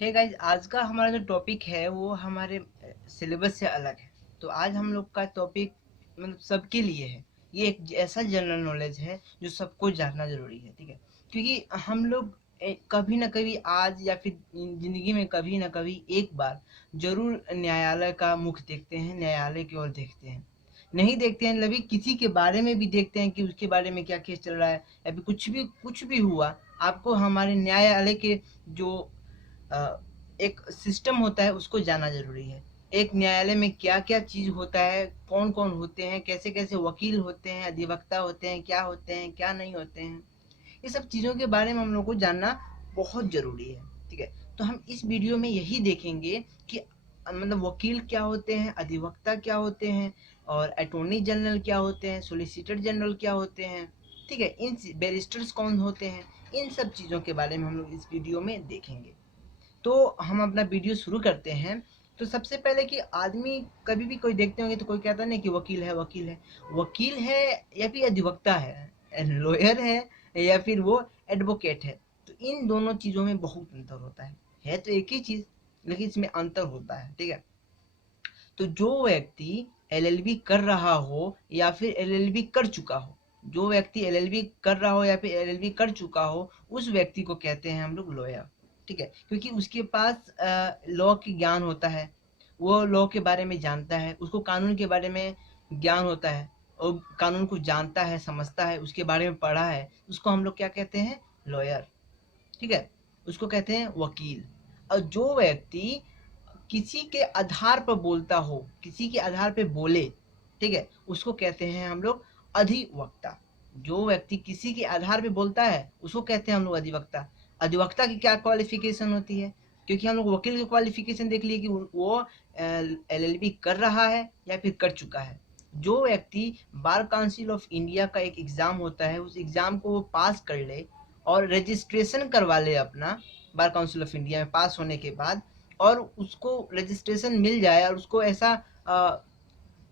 Hey guys, आज का हमारा जो टॉपिक है वो हमारे सिलेबस से अलग है। तो आज हम लोग का टॉपिक मतलब सबके लिए है। ये एक ऐसा जनरल नॉलेज है जो सबको जानना जरूरी है, ठीक है। क्योंकि हम लोग कभी ना कभी आज या फिर जिंदगी में कभी ना कभी एक बार जरूर न्यायालय का मुख देखते हैं, न्यायालय की ओर देखते हैं। नहीं देखते हैं मतलब किसी के बारे में भी देखते हैं कि उसके बारे में क्या केस चल रहा है या फिर कुछ भी हुआ। आपको हमारे न्यायालय के जो अ, एक सिस्टम होता है उसको जानना जरूरी है। एक न्यायालय में क्या क्या चीज होता है, कौन कौन होते हैं, कैसे कैसे वकील होते हैं, अधिवक्ता होते हैं, क्या होते हैं क्या नहीं होते हैं, ये सब चीजों के बारे में हम लोग को जानना बहुत जरूरी है, ठीक है। तो हम इस वीडियो में यही देखेंगे कि मतलब वकील क्या होते हैं, अधिवक्ता क्या होते हैं, और अटॉर्नी जनरल क्या होते हैं, सोलिसिटर जनरल क्या होते हैं, ठीक है। इन बैरिस्टर्स कौन होते हैं, इन सब चीजों के बारे में हम लोग इस वीडियो में देखेंगे। तो हम अपना वीडियो शुरू करते हैं। तो सबसे पहले कि आदमी कभी भी कोई देखते होंगे तो कोई कहता नहीं कि वकील है, वकील है। वकील है या फिर अधिवक्ता है, लॉयर है या फिर वो एडवोकेट है। तो इन दोनों चीजों में बहुत अंतर होता है तो एक ही चीज, लेकिन इसमें अंतर होता है, ठीक है। तो जो व्यक्ति एलएलबी कर रहा हो या फिर एलएलबी कर चुका हो, जो व्यक्ति एलएलबी कर रहा हो या फिर एलएलबी कर चुका हो, उस व्यक्ति को कहते हैं हम लोग लॉयर, ठीक है। क्योंकि उसके पास लॉ की ज्ञान होता है, वो लॉ के बारे में जानता है, उसको कानून के बारे में ज्ञान होता है, और कानून को जानता है, समझता है, उसके बारे में पढ़ा है, उसको हम लोग क्या कहते हैं, लॉयर, ठीक है। उसको कहते हैं वकील। और जो व्यक्ति किसी के आधार पर बोलता हो, किसी के आधार पे बोले, ठीक है, उसको कहते हैं हम लोग अधिवक्ता। जो व्यक्ति किसी के आधार पे बोलता है उसको कहते हैं हम लोग अधिवक्ता। अधिवक्ता की क्या क्वालिफिकेशन होती है, क्योंकि हम लोग वकील की क्वालिफिकेशन देख लिए कि वो एलएलबी कर रहा है या फिर कर चुका है। जो व्यक्ति बार काउंसिल ऑफ इंडिया का एक एग्जाम होता है, उस एग्जाम को वो पास कर ले और रजिस्ट्रेशन करवा ले अपना, बार काउंसिल ऑफ इंडिया में पास होने के बाद, और उसको रजिस्ट्रेशन मिल जाए और उसको ऐसा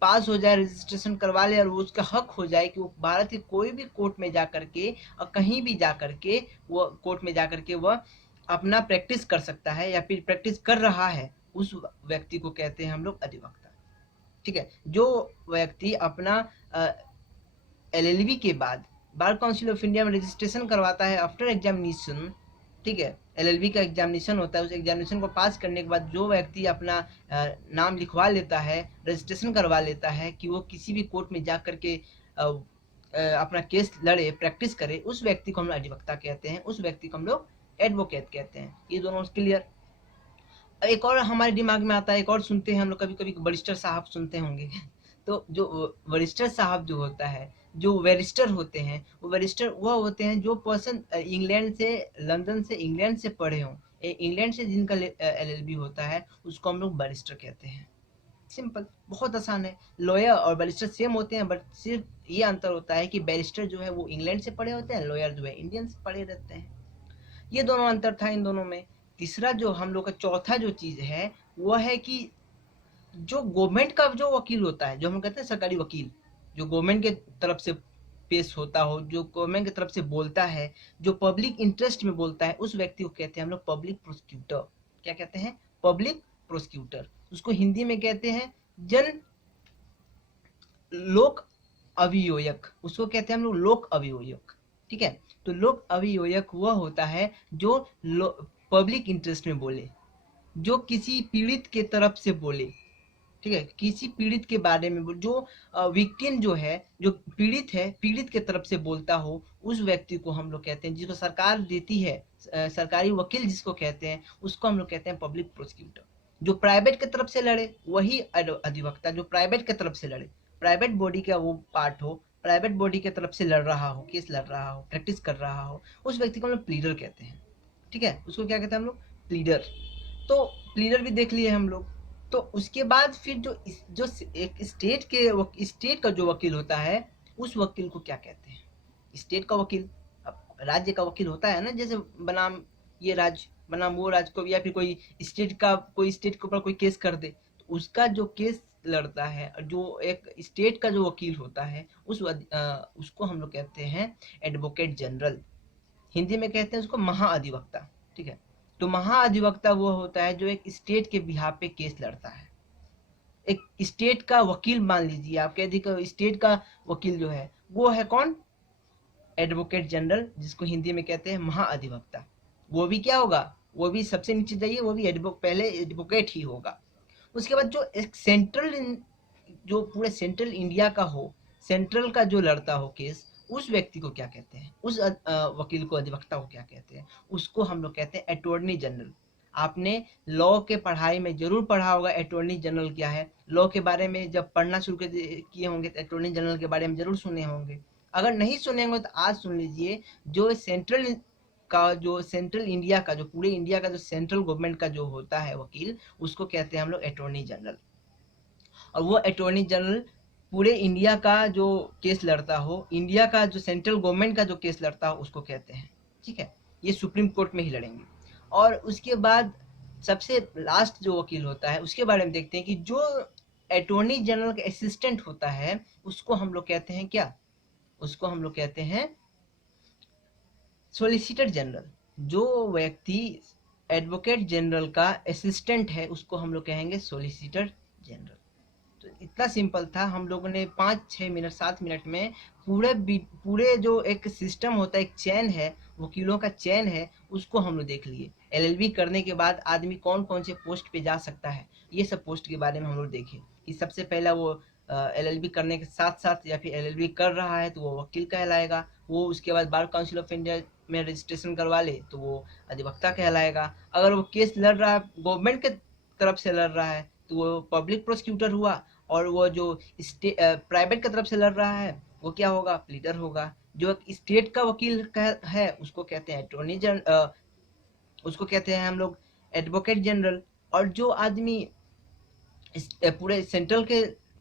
पास हो जाए, रजिस्ट्रेशन करवा ले, और वो उसका हक हो जाए कि वो भारत के कोई भी कोर्ट में जा करके और कहीं भी जा करके, वो कोर्ट में जा करके वह अपना प्रैक्टिस कर सकता है या फिर प्रैक्टिस कर रहा है, उस व्यक्ति को कहते हैं हम लोग अधिवक्ता, ठीक है। जो व्यक्ति अपना एलएलबी के बाद बार काउंसिल ऑफ इंडिया में रजिस्ट्रेशन करवाता है आफ्टर एग्जामिनेशन, ठीक है, एलएलबी का एग्जामिनेशन होता है, उस एग्जामिनेशन को पास करने के बाद जो व्यक्ति अपना नाम लिखवा लेता है, रजिस्ट्रेशन करवा लेता है कि वो किसी भी कोर्ट में जा करके अपना केस लड़े, प्रैक्टिस करे, उस व्यक्ति को हम लोग अधिवक्ता कहते हैं, उस व्यक्ति को हम लोग एडवोकेट कहते हैं। ये दोनों क्लियर। एक और हमारे दिमाग में आता है, एक और सुनते हैं हम लोग कभी कभी, बैरिस्टर साहब सुनते होंगे तो जो बैरिस्टर साहब जो होता है, जो बैरिस्टर होते हैं, वो बैरिस्टर वह होते हैं जो पर्सन इंग्लैंड से, लंदन से, इंग्लैंड से पढ़े हों, इंग्लैंड से जिनका एलएलबी होता है, उसको हम लोग बैरिस्टर कहते हैं। सिंपल, बहुत आसान है। लॉयर और बैरिस्टर सेम होते हैं, बट सिर्फ ये अंतर होता है कि बैरिस्टर जो है वो इंग्लैंड से पढ़े होते हैं, लॉयर जो है इंडियन से पढ़े रहते हैं। ये दोनों अंतर था इन दोनों में। तीसरा जो हम लोग का चौथा जो चीज है वो है कि जो गवर्नमेंट का जो वकील होता है, जो हम कहते हैं सरकारी वकील, जो गवर्नमेंट के तरफ से पेश होता हो, जो गवर्नमेंट की तरफ से बोलता है, जो पब्लिक इंटरेस्ट में बोलता है, उस व्यक्ति को कहते हैं हम लोग पब्लिक प्रोसिक्यूटर। क्या कहते हैं, पब्लिक प्रोसिक्यूटर। उसको हिंदी में कहते हैं जन लोक अभियोजक, उसको कहते हैं हम लोग लोक अभियोजक, ठीक है। तो लोक अभियोजक वह होता है जो पब्लिक इंटरेस्ट में बोले, जो किसी पीड़ित के तरफ से बोले, ठीक है, किसी पीड़ित के बारे में जो विक्टिम जो है, जो पीड़ित है, पीड़ित के तरफ से बोलता हो, उस व्यक्ति को हम लोग कहते हैं, जिसको सरकार देती है, सरकारी वकील जिसको कहते हैं, उसको हम लोग कहते हैं पब्लिक प्रोसिक्यूटर। जो प्राइवेट की तरफ से लड़े वही अधिवक्ता, जो प्राइवेट की तरफ से लड़े, प्राइवेट बॉडी का वो पार्ट हो, प्राइवेट बॉडी की तरफ से लड़ रहा हो, केस लड़ रहा हो, प्रैक्टिस कर रहा हो, उस व्यक्ति को हम लोग प्लीडर कहते हैं, ठीक है। उसको क्या कहते हैं हम लोग, प्लीडर। तो प्लीडर भी देख लिए हम लोग। तो उसके बाद फिर जो एक स्टेट का जो वकील होता है, उस वकील को क्या कहते हैं, स्टेट का वकील। अब राज्य का वकील होता है ना, जैसे बनाम ये राज्य, बनाम वो राज्य को, या फिर कोई स्टेट का, कोई स्टेट के ऊपर कोई केस कर दे, तो उसका जो केस लड़ता है, जो एक स्टेट का जो वकील होता है, उसको हम लोग कहते हैं एडवोकेट जनरल। हिंदी में कहते हैं उसको महाअधिवक्ता, ठीक है। तो महाअधिवक्ता वो होता है जो एक स्टेट के बिहाफ पे केस लड़ता है, एक स्टेट का वकील मान लीजिए आप, कह दी स्टेट का वकील जो है वो है कौन, एडवोकेट जनरल, जिसको हिंदी में कहते हैं महाअधिवक्ता। वो भी क्या होगा, वो भी सबसे नीचे जाइए, वो भी पहले एडवोकेट ही होगा। उसके बाद जो एक जो पूरे सेंट्रल इंडिया का हो, सेंट्रल का जो लड़ता हो केस, उस व्यक्ति को क्या कहते हैं, उस वकील को, अधिवक्ता को क्या कहते हैं, उसको हम लोग कहते हैं अटॉर्नी जनरल। आपने लॉ के पढ़ाई में जरूर पढ़ा होगा अटॉर्नी जनरल क्या है, लॉ के बारे में जब पढ़ना शुरू किए होंगे तो अटॉर्नी जनरल के बारे में जरूर सुने होंगे। अगर नहीं सुने होंगे तो आज सुन लीजिए, जो सेंट्रल इंडिया का, जो पूरे इंडिया का जो सेंट्रल गवर्नमेंट का जो होता है वकील, उसको कहते हैं हम लोग अटॉर्नी जनरल। और वो अटॉर्नी जनरल पूरे इंडिया का जो केस लड़ता हो, इंडिया का जो सेंट्रल गवर्नमेंट का जो केस लड़ता हो, उसको कहते हैं। ठीक है, ये सुप्रीम कोर्ट में ही लड़ेंगे। और उसके बाद सबसे लास्ट जो वकील होता है उसके बारे में देखते हैं कि जो अटॉर्नी जनरल का असिस्टेंट होता है उसको हम लोग कहते हैं क्या, उसको हम लोग कहते हैं सॉलिसिटर जनरल। जो व्यक्ति एडवोकेट जनरल का असिस्टेंट है उसको हम लोग कहेंगे सॉलिसिटर जनरल। तो इतना सिंपल था, हम लोगों ने 5-6 मिनट 7 मिनट में पूरे जो एक सिस्टम होता है, एक चैन है, वकीलों का चैन है, उसको हम लोग देख लिए। एलएलबी करने के बाद आदमी कौन कौन से पोस्ट पे जा सकता है, ये सब पोस्ट के बारे में हम लोग देखे कि सबसे पहला वो एलएलबी करने के साथ साथ या फिर एलएलबी कर रहा है तो वो वकील कहलाएगा। वो उसके बाद बार काउंसिल ऑफ इंडिया में रजिस्ट्रेशन करवा ले तो वो अधिवक्ता कहलाएगा। अगर वो केस लड़ रहा है, गवर्नमेंट के तरफ से लड़ रहा है, तो वो पब्लिक प्रोसिक्यूटर हुआ। और वो जो प्राइवेट की तरफ से लड़ रहा है वो क्या होगा, प्लीडर होगा। जो स्टेट का वकील है उसको कहते हैं उसको कहते हैं हम लोग एडवोकेट जनरल। और जो आदमी पूरे सेंट्रल के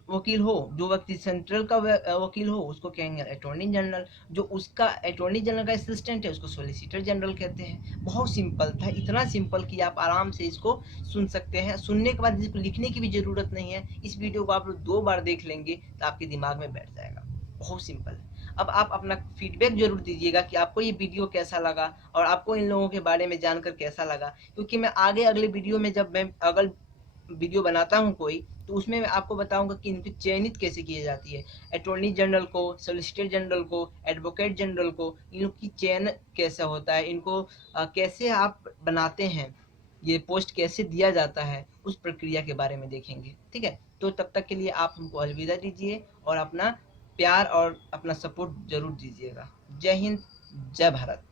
वकील हो, जो व्यक्ति सेंट्रल का वकील हो, उसको कहेंगे अटॉर्नी जनरल। जो उसका अटॉर्नी जनरल का असिस्टेंट है उसको सॉलिसिटर जनरल कहते हैं। बहुत सिंपल था, इतना सिंपल कि आप आराम से इसको सुन सकते हैं। सुनने के बाद इसको लिखने की भी जरूरत नहीं है। इस वीडियो को आप लोग 2 बार देख लेंगे तो आपके दिमाग में बैठ जाएगा। बहुत सिंपल है। अब आप अपना फीडबैक जरूर दीजिएगा कि आपको ये वीडियो कैसा लगा और आपको इन लोगों के बारे में जानकर कैसा लगा। क्योंकि मैं आगे अगले वीडियो में, जब मैं अगल वीडियो बनाता हूँ कोई, तो उसमें मैं आपको बताऊंगा कि इनकी चयनित कैसे की जाती है। अटॉर्नी जनरल को, सॉलिसिटर जनरल को, एडवोकेट जनरल को, इन लोग की चयन कैसा होता है, इनको कैसे आप बनाते हैं, ये पोस्ट कैसे दिया जाता है, उस प्रक्रिया के बारे में देखेंगे। ठीक है, तो तब तक के लिए आप हमको अलविदा दीजिए और अपना प्यार और अपना सपोर्ट जरूर दीजिएगा। जय हिंद, जय भारत।